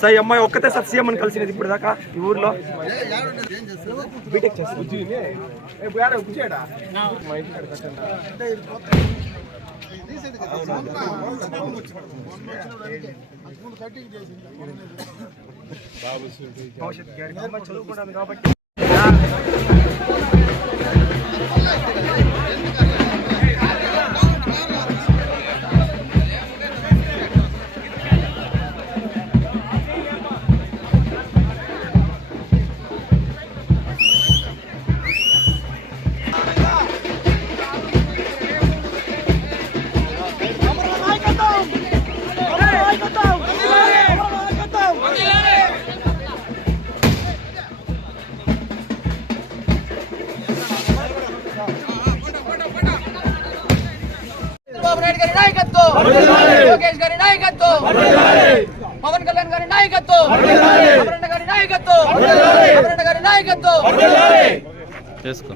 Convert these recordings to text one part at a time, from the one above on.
Sir అమ్మాయి ఒక్కతే sir CM అని కలిసినది ఇప్పుడు దాకా ఈ ఊర్లో బీటెక్ చేస్తుంది భవిష్యత్ గారికి అమ్మాయి కాబట్టి గారి నాయకత్వం. పవన్ కళ్యాణ్ గారి నాయకత్వం. అమరన్న గారి నాయకత్వం. అమరన్న గారి నాయకత్వం. చేసుకో.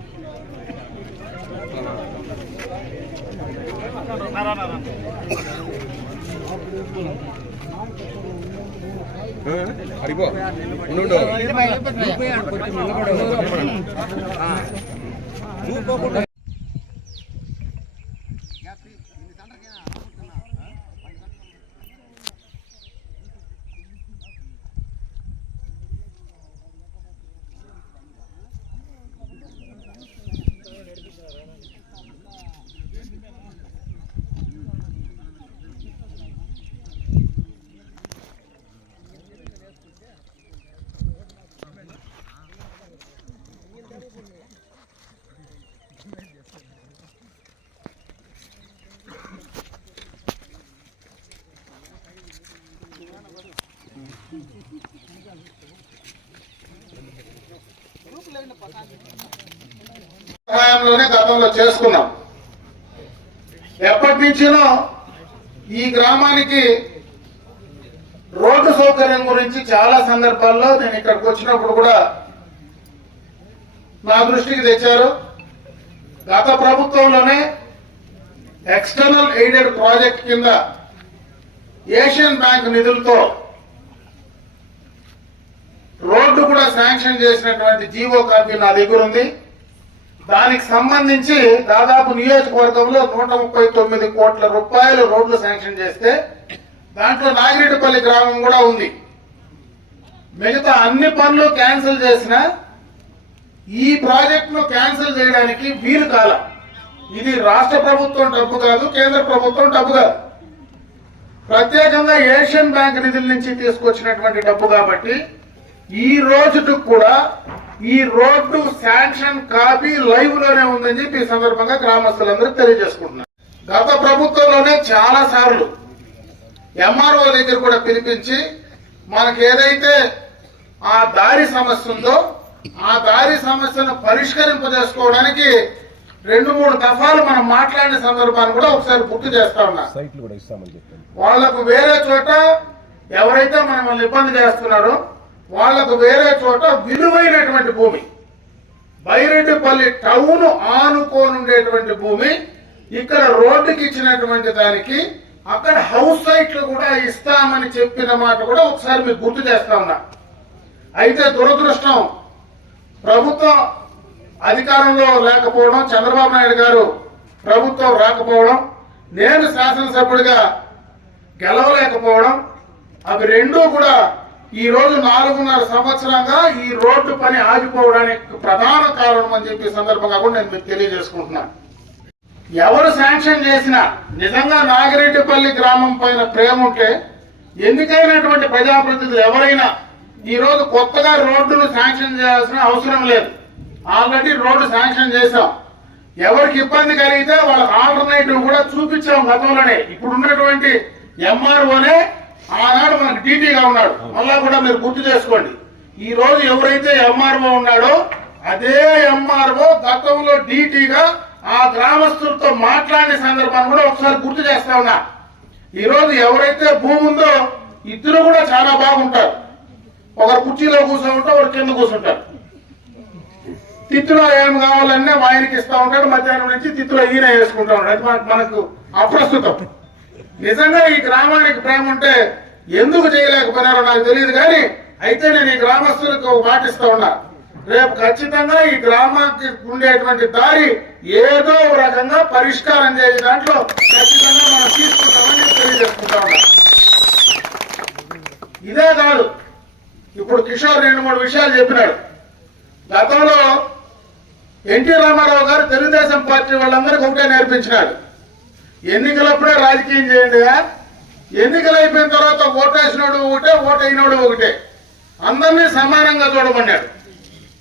గతంలో చేసుకున్నాం. ఎప్పటి నుంచినో ఈ గ్రామానికి రోడ్డు సౌకర్యం గురించి చాలా సందర్భాల్లో నేను ఇక్కడికి వచ్చినప్పుడు కూడా నా దృష్టికి తెచ్చారు. గత ప్రభుత్వంలోనే ఎక్స్టర్నల్ ఎయిడెడ్ ప్రాజెక్ట్ కింద ఏషియన్ బ్యాంక్ నిధులతో రోడ్డు కూడా శాంక్షన్ చేసినటువంటి జీవో కాపీ నా దగ్గర ఉంది. దానికి సంబంధించి దాదాపు నియోజకవర్గంలో నూట ముప్పై తొమ్మిది కోట్ల రూపాయలు రోడ్లు శాంక్షన్ చేస్తే దాంట్లో నాగిరెడ్డిపల్లి గ్రామం కూడా ఉంది. మిగతా అన్ని పనులు క్యాన్సిల్ చేసిన ఈ ప్రాజెక్టును క్యాన్సిల్ చేయడానికి వీలు కాల. ఇది రాష్ట్ర ప్రభుత్వం డబ్బు కాదు కేంద్ర ప్రభుత్వం డబ్బు కాదు. ప్రత్యేకంగా ఏషియన్ బ్యాంక్ నిధుల నుంచి తీసుకొచ్చినటువంటి డబ్బు కాబట్టి ఈ రోజుకు కూడా ఈ రోడ్డు శాంక్షన్ కాపీ లైవ్లోనే ఉందని చెప్పి ఈ సందర్భంగా గ్రామస్తులందరూ తెలియజేసుకుంటున్నారు. గత ప్రభుత్వంలోనే చాలా సార్లు ఎంఆర్ఓ దగ్గర కూడా పిలిపించి మనకి ఏదైతే ఆ దారి సమస్య ఉందో ఆ దారి సమస్యను పరిష్కరింపజేసుకోవడానికి రెండు మూడు దఫాలు మనం మాట్లాడిన సందర్భాన్ని కూడా ఒకసారి గుర్తు చేస్తా ఉన్నా. వాళ్ళకు వేరే చోట ఎవరైతే మనల్ని ఇబ్బంది చేస్తున్నారో వాళ్ళకు వేరే చోట విలువైనటువంటి భూమి. బైరెడ్డిపల్లి టౌన్ ఆనుకోనుండేటువంటి భూమి. ఇక్కడ రోడ్డుకి ఇచ్చినటువంటి దానికి అక్కడ హౌస్ సైట్లు కూడా ఇస్తామని చెప్పిన మాట కూడా ఒకసారి మీకు గుర్తు చేస్తా ఉన్నా. అయితే దురదృష్టం ప్రభుత్వం అధికారంలో లేకపోవడం చంద్రబాబు నాయుడు గారు ప్రభుత్వం రాకపోవడం నేను శాసనసభ్యుడిగా గెలవలేకపోవడం అవి రెండూ కూడా ఈ రోజు నాలుగున్నర సంవత్సరంగా ఈ రోడ్డు పని ఆగిపోవడానికి ప్రధాన కారణం అని చెప్పి సందర్భంగా కూడా నేను మీకు తెలియజేసుకుంటున్నాను ఎవరు శాంక్షన్ చేసినా నిజంగా నాగిరెడ్డిపల్లి గ్రామం పైన ప్రేమ ఉంటే ఎందుకైనటువంటి ప్రజాప్రతినిధులు ఎవరైనా ఈ రోజు కొత్తగా రోడ్డును శాంక్షన్ చేయాల్సిన అవసరం లేదు. ఆల్రెడీ రోడ్డు శాంక్షన్ చేశాం. ఎవరికి ఇబ్బంది కలిగితే వాళ్ళకి ఆల్టర్నేటివ్ కూడా చూపించాం గతంలోనే. ఇప్పుడు ఉన్నటువంటి ఎంఆర్ఓనే ఆనాడు మనకు డీటీగా ఉన్నాడు. మళ్ళా కూడా మీరు గుర్తు చేసుకోండి. ఈ రోజు ఎవరైతే ఎంఆర్ఓ ఉన్నాడో అదే ఎంఆర్ఓ గతంలో డీటీగా ఆ గ్రామస్తులతో మాట్లాడిన సందర్భాన్ని కూడా ఒకసారి గుర్తు చేస్తా ఉన్నా. ఈ రోజు ఎవరైతే భూమి ఉందో ఇద్దరు కూడా చాలా బాగుంటారు. ఒకరు కుర్చీలో కూర్చుంటారు ఒకరు కింద కూర్చుంటారు. తిత్తులో ఏం కావాలన్నా ఆయనకి ఇస్తా ఉంటాడు. మధ్యాహ్నం నుంచి తిత్తులో ఈయన వేసుకుంటా ఉంటాడు. అది మనకు- మనకు అప్రస్తుతం. నిజంగా ఈ గ్రామానికి ప్రేమ ఉంటే ఎందుకు చేయలేకపోయినారో నాకు తెలియదు కానీ అయితే నేను ఈ గ్రామస్తులకు పాటిస్తా ఉన్నా రేపు ఖచ్చితంగా ఈ గ్రామానికి ఉండేటువంటి దారి ఏదో రకంగా పరిష్కారం చేసే దాంట్లో ఖచ్చితంగా మనం తీసుకుంటామని తెలియజేసుకుంటా ఉన్నా. ఇదే కాదు ఇప్పుడు కిషోర్ రెండు మూడు విషయాలు చెప్పినాడు. గతంలో ఎన్టీ రామారావు గారు తెలుగుదేశం పార్టీ వాళ్ళందరికీ ఒకటే నేర్పించినాడు. ఎన్నికలప్పుడే రాజకీయం చేయండి ఎన్నికలు అయిపోయిన తర్వాత ఓటేసినోడు ఒకటే ఓటు అయినోడు ఒకటే. అందరినీ సమానంగా చూడమన్నాడు.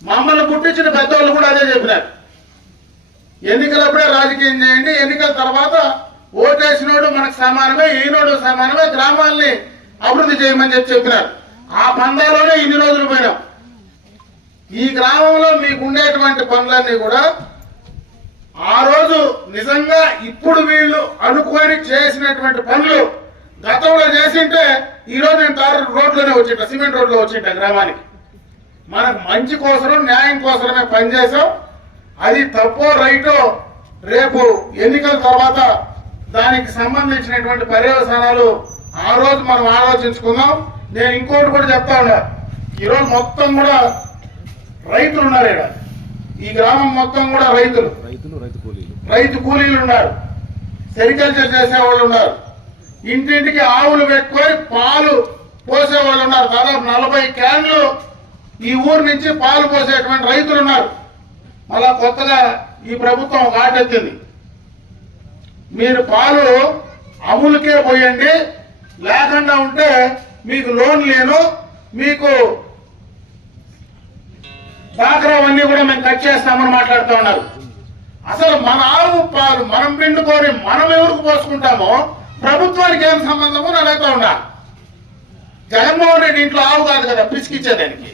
మమ్మల్ని పుట్టించిన పెద్దవాళ్ళు కూడా అదే చెప్పినారు. ఎన్నికలప్పుడే రాజకీయం చేయండి ఎన్నికల తర్వాత ఓటేసినోడు మనకు సమానమే ఈనోడు సమానమే గ్రామాల్ని అభివృద్ధి చేయమని చెప్పి చెప్పినారు. ఆ పందాలోనే ఇన్ని రోజులు పోయినాం. ఈ గ్రామంలో మీకు ఉండేటువంటి పనులన్నీ కూడా ఆ రోజు నిజంగా ఇప్పుడు వీళ్ళు అనుకొని చేసినటువంటి పనులు గతంలో చేసింటే ఈ రోజు నేను తారు రోడ్లోనే వచ్చింటా సిమెంట్ రోడ్లో వచ్చింటా గ్రామానికి. మనకు మంచి కోసరం న్యాయం కోసమే పనిచేసాం అది తప్పో రైటో రేపు ఎన్నికల తర్వాత దానికి సంబంధించినటువంటి పర్యవసానాలు ఆ రోజు మనం ఆలోచించుకుందాం. నేను ఇంకోటి కూడా చెప్తా ఉన్నా. ఈరోజు మొత్తం కూడా రైతులు ఉన్నారు ఇక్కడ. ఈ గ్రామం మొత్తం కూడా రైతులు. రైతు కూలీలు. ఉన్నారు. సెరికల్చర్ చేసే వాళ్ళు ఉన్నారు. ఇంటింటికి ఆవులు పెట్టుకొని పాలు పోసే వాళ్ళు ఉన్నారు. దాదాపు నలభై క్యాన్లు ఈ ఊరు నుంచి పాలు పోసేటువంటి రైతులు ఉన్నారు. మళ్ళా కొత్తగా ఈ ప్రభుత్వం కాటెత్తింది మీరు పాలు అమూలకే పోయండి. లేకుండా ఉంటే మీకు లోన్ లేను. మీకు డాక్రావన్నీ కూడా మేము కట్ చేస్తామని మాట్లాడుతూ ఉన్నారు. అసలు మన ఆవు పాలు మనం పిండుకొని మనం ఎవరికి పోసుకుంటామో ప్రభుత్వానికి ఏం సంబంధమో అని అడుగుతా ఉన్నా. జగన్మోహన్ రెడ్డి ఇంట్లో ఆవు కాదు కదా పిసికిచ్చేదానికి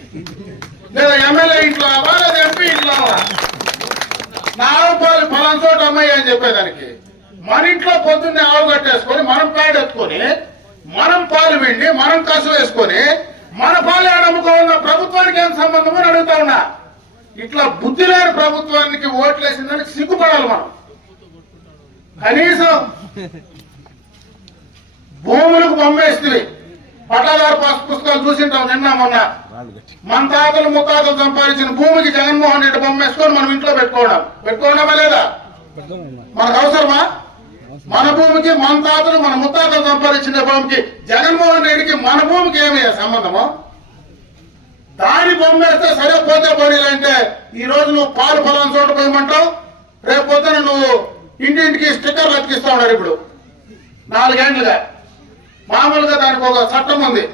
లేదా ఎమ్మెల్యే ఇంట్లో ఆవా లేదా ఎంపీ ఇంట్లో ఆవా? నా ఆవు పాలు ఫలాన్ చోట అమ్మాయి అని చెప్పేదానికి. మన ఇంట్లో పొద్దున్నే ఆవు కట్టేసుకొని మనం పేడెత్తుకొని మనం పాలు పిండి మనం కసు వేసుకొని మన పాలు ఏడమ్ముకోవాలన్న ప్రభుత్వానికి ఏం సంబంధం అని అడుగుతా ఉన్నా. ఇట్లా బుద్ధి లేని ప్రభుత్వానికి ఓట్లేసిందని సిగ్గుపడాలి మనం. కనీసం భూములకు బొమ్మేస్తుంది. పట్టాదారు పాస్ పుస్తకాలు చూసింటాం నిన్న మొన్న. మన తాతలు ముత్తాతలు సంపాదించిన భూమికి జగన్మోహన్ రెడ్డి బొమ్మ వేసుకొని మనం ఇంట్లో పెట్టుకోవడం. పెట్టుకోవడమా లేదా? మనకు అవసరమా? మన భూమికి మన తాతలు మన ముత్తాతలు సంపాదించిన భూమికి జగన్మోహన్ రెడ్డికి మన భూమికి ఏమి సంబంధము? దాని బొమ్మ వేస్తే సరే పోతే పోనీలంటే ఈ రోజు నువ్వు పాలు ఫలాన్ని చోట పోయమంటావు? రేపు పొద్దున నువ్వు ఇంటింటికి స్టిక్కర్లు అతికిస్తా ఉన్నారు ఇప్పుడు. నాలుగేండ్లుగా. మామూలుగా దానికి ఒక చట్టం ఉంది.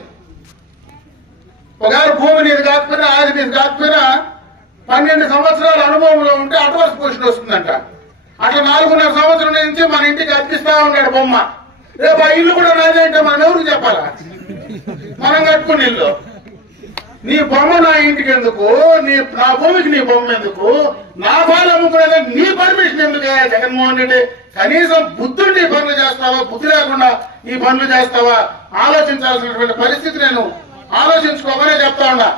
ఒకవేళ భూమి నీది కాకపోయినా ఆది నీది కాకపోయినా పన్నెండు సంవత్సరాల అనుభవంలో ఉంటే అడ్వాన్స్ పొజిషన్ వస్తుందంట. అట్లా నాలుగున్నర సంవత్సరం నుంచి మన ఇంటికి అతికిస్తా ఉన్నాడు బొమ్మ. రేపు ఆ ఇల్లు కూడా నాదే అంటే మనం ఎవరు చెప్పాలా? మనం కట్టుకున్న ఇల్లు. నీ బొమ్మ నా ఇంటికి ఎందుకు? నీ నా భూమికి నీ బొమ్మ ఎందుకు? నా పాలు అమ్ముకునేది నీ పర్మిషన్ ఎందుకు? జగన్మోహన్ రెడ్డి కనీసం బుద్ధుడి ఈ పనులు చేస్తావా? బుద్ధి లేకుండా ఈ పనులు చేస్తావా? ఆలోచించాల్సినటువంటి పరిస్థితి నేను ఆలోచించుకోమనే చెప్తా ఉన్నా.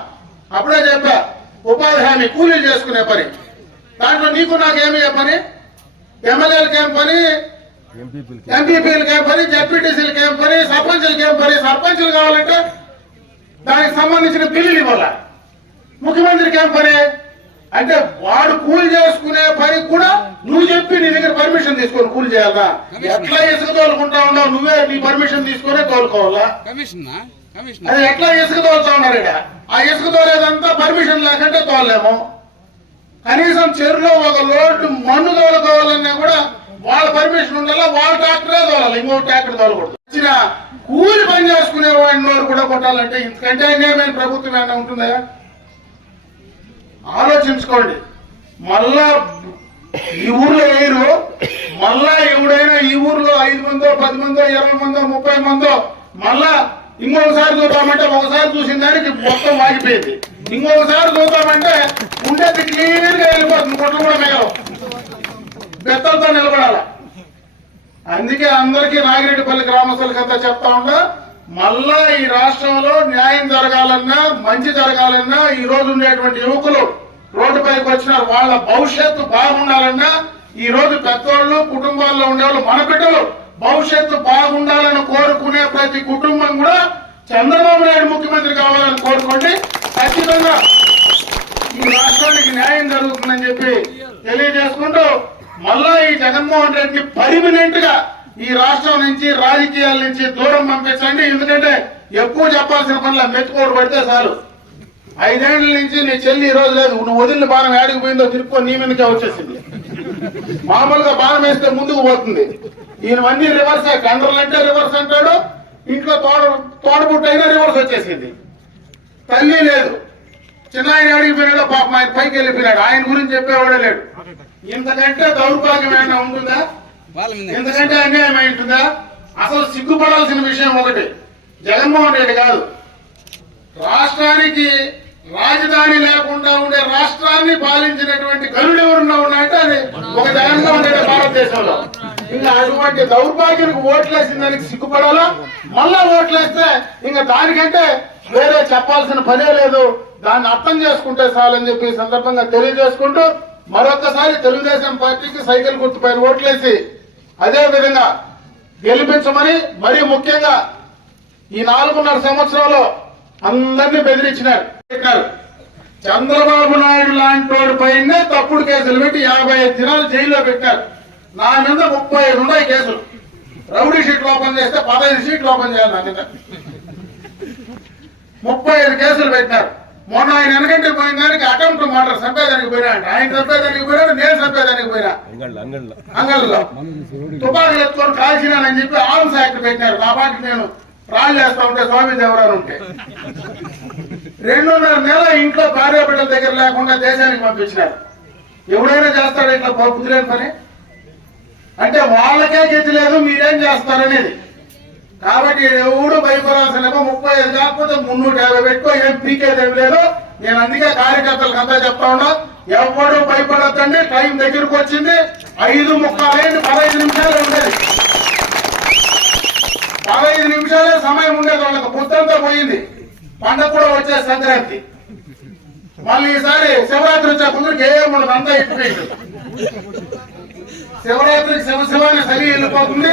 అప్పుడే చెప్పా ఉపాధి హామీ కూలీలు చేసుకునే పని. దాంట్లో నీకు నాకేమి చెప్పని? ఎమ్మెల్యేలకి ఏం పని ఎంపీపీలకి ఏం పని జడ్పీటీసీలకి ఏం పని సర్పంచులకి ఏం పని సర్పంచులు కావాలంటే దానికి సంబంధించిన బిల్లులు ఇవ్వాల. ముఖ్యమంత్రికి ఏం పని అంటే వాడు కూలి చేసుకునే పని కూడా నువ్వు చెప్పి నీ దగ్గర పర్మిషన్ తీసుకొని కూలి చేయాలా? ఎట్లా ఇసుక తోలుకుంటా ఉన్నావు నువ్వే నీ పర్మిషన్ తీసుకునే తోలుకోవాలా? అది ఎట్లా ఇసుక తోలుతా ఉన్నారు ఈడ? ఆ ఇసుక తోలేదంతా పర్మిషన్ లేకుంటే తోలలేము. కనీసం చెరువులో ఒక లోటు మన్ను తోలుకోవాలన్నా కూడా వాళ్ళ పర్మిషన్ ఉండాలా వాళ్ళ ట్రాక్టరే తోలాలి ఇంకో ట్రాక్టర్ తోలకూడదు. వచ్చిన కూలి పని చేసుకునే వాడిని నోరు కూడా కొట్టాలంటే ఇంతకంటే అన్యాయమైన ప్రభుత్వం ఏమైనా ఉంటుందా? ఆలోచించుకోండి. మళ్ళా ఈ ఊర్లో వేయరు మళ్ళా ఎవడైనా ఈ ఊర్లో ఐదు మందో పది మందో ఇరవై మందో ముప్పై మందో మళ్ళా ఇంకొకసారి చూద్దామంటే ఒకసారి చూసిన దానికి మొత్తం వాగిపోయింది ఇంకొకసారి చూద్దామంటే ఉండేది క్లీన్గా వెళ్ళిపోతుంది కొట్లు కూడా మేము బెత్తలతో నిలబడాల. అందుకే అందరికీ నాగిరెడ్డిపల్లి గ్రామస్తులకంతా చెప్తా ఉన్నా మళ్ళా ఈ రాష్ట్రంలో న్యాయం జరగాలన్నా మంచి జరగాలన్నా ఈ రోజు ఉండేటువంటి యువకులు రోడ్డుపైకి వచ్చినారు వాళ్ళ భవిష్యత్తు బాగుండాలన్నా ఈ రోజు పెద్దవాళ్ళు కుటుంబాల్లో ఉండేవాళ్ళు మన బిడ్డలు భవిష్యత్తు బాగుండాలని కోరుకునే ప్రతి కుటుంబం కూడా చంద్రబాబు నాయుడు ముఖ్యమంత్రి కావాలని కోరుకోండి. ఖచ్చితంగా ఈ రాష్ట్రానికి న్యాయం జరుగుతుందని చెప్పి తెలియజేసుకుంటూ మళ్ళా ఈ జగన్మోహన్ రెడ్డిని పర్మినెంట్గా ఈ రాష్ట్రం నుంచి రాజకీయాల నుంచి దూరం పంపించండి. ఎందుకంటే ఎక్కువ చెప్పాల్సిన పనులు మెచ్చుకోడు పడితే చాలు. ఐదేళ్ళ నుంచి నీ చెల్లి ఈ రోజు లేదు. నువ్వు వదిలిన బాణం ఏడికి పోయిందో తిరుక్కొని నీ మీదకే వచ్చేసింది. మామూలుగా బాణం వేస్తే ముందుకు పోతుంది. ఈయనవన్నీ రివర్స్ కండ్రలు అంటే రివర్స్ అంటాడు. ఇంట్లో తోడ తోడబుట్టు అయినా రివర్స్ వచ్చేసింది. తల్లి లేదు. చిన్న ఆయన అడిగిపోయినాడు పాపం ఆయన పైకి వెళ్ళిపోయినాడు. ఆయన గురించి చెప్పేవాడే లేడు. ఇంతకంటే దౌర్భాగ్యం ఏమైనా ఉంటుందా? ఇంతకంటే అన్యాయం అయి ఉంటుందా? అసలు సిగ్గుపడాల్సిన విషయం ఒకటి. జగన్మోహన్ రెడ్డి కాదు. రాష్ట్రానికి రాజధాని లేకుండా ఉండే రాష్ట్రాన్ని పాలించినటువంటి గనుడు ఎవరున్నా ఉన్నాయంటే అది ఒక జగన్మోహన్ రెడ్డి భారతదేశంలో. ఇంకా అటువంటి దౌర్భాగ్యానికి ఓట్లేసిన దానికి సిగ్గుపడాలా? మళ్ళా ఓట్లేస్తే ఇంకా దానికంటే వేరే చెప్పాల్సిన పనే లేదు. దాన్ని అర్థం చేసుకుంటే చాలని చెప్పి సందర్భంగా తెలియజేసుకుంటూ మరొకసారి తెలుగుదేశం పార్టీకి సైకిల్ గుర్తుపైన ఓట్లేసి అదే విధంగా గెలిపించమని మరీ ముఖ్యంగా ఈ నాలుగున్నర సంవత్సరంలో అందరినీ బెదిరించినారు. పెట్టారు చంద్రబాబు నాయుడు లాంటి వాడి పైనే తప్పుడు కేసులు పెట్టి యాభై ఐదు దినాలు జైల్లో పెట్టారు. నా మీద ముప్పై ఐదు ఉన్నాయి కేసులు. రౌడీ షీట్లు ఓపెన్ చేస్తే పదహైదు షీట్లు ఓపెన్ చేయాలి నా మీద. ముప్పై ఐదు కేసులు పెట్టారు మొన్న ఆయన వెనకంటే పోయిన దానికి అటెంప్ట్ చంపేదానికి పోయినా అంట ఆయన చంపేదానికి పోయినాడు నేను చంపేదానికి పోయినా. అంగల్లో తుపాకులు ఎత్తుకొని కాల్చినానని చెప్పి ఆర్మ్స్ యాక్ట్ పెట్టినారు. నా పాటికి నేను రాళ్ళు వేస్తా ఉంటే స్వామి దేవరాలు ఉంటే. రెండున్నర నెల ఇంట్లో భార్య బిడ్డల దగ్గర లేకుండా దేశానికి పంపించినారు. ఎవడైనా చేస్తాడు ఇట్లా కుదిరేని పని? అంటే వాళ్ళకే గతి లేదు మీరేం చేస్తారనేది. కాబట్టి ఎవడు భయపడాల్సిన ముప్పై ఐదు కాకపోతే మున్నూట యాభై పెట్టుకో ఏం పీకేదేం లేదు. నేను అందుకే కార్యకర్తలకు అంతా చెప్తా ఉన్నా ఎవడు భయపడద్దండి టైం దగ్గరకు వచ్చింది ఐదు ముక్కలైంది పదహైదు నిమిషాలు ఉండేది. పదహైదు నిమిషాలే సమయం ఉండేది వాళ్ళకి పొద్దంతా పోయింది. పండగ కూడా వచ్చే సంక్రాంతి. మళ్ళీ ఈసారి శివరాత్రి వచ్చే ముందు ఏం మనకు అంతా ఇచ్చిపోయింది శివరాత్రి శివశివాన్ని సరి వెళ్ళిపోతుంది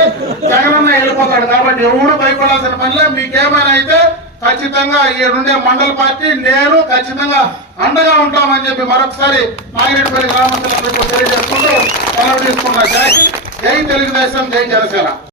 జగనన్న వెళ్ళిపోతాడు కాబట్టి ఎవరు భయపడాల్సిన పనిలో. మీకేమైనా అయితే ఖచ్చితంగా ఈ రెండే మండల పార్టీ నేను ఖచ్చితంగా అండగా ఉంటామని చెప్పి మరొకసారి నాగిరెడ్డిపల్లి గ్రామస్తులందరికీ తెలియజేసుకుంటూ సెలవు తీసుకున్నా జై జై తెలుగుదేశం జై జనసేన.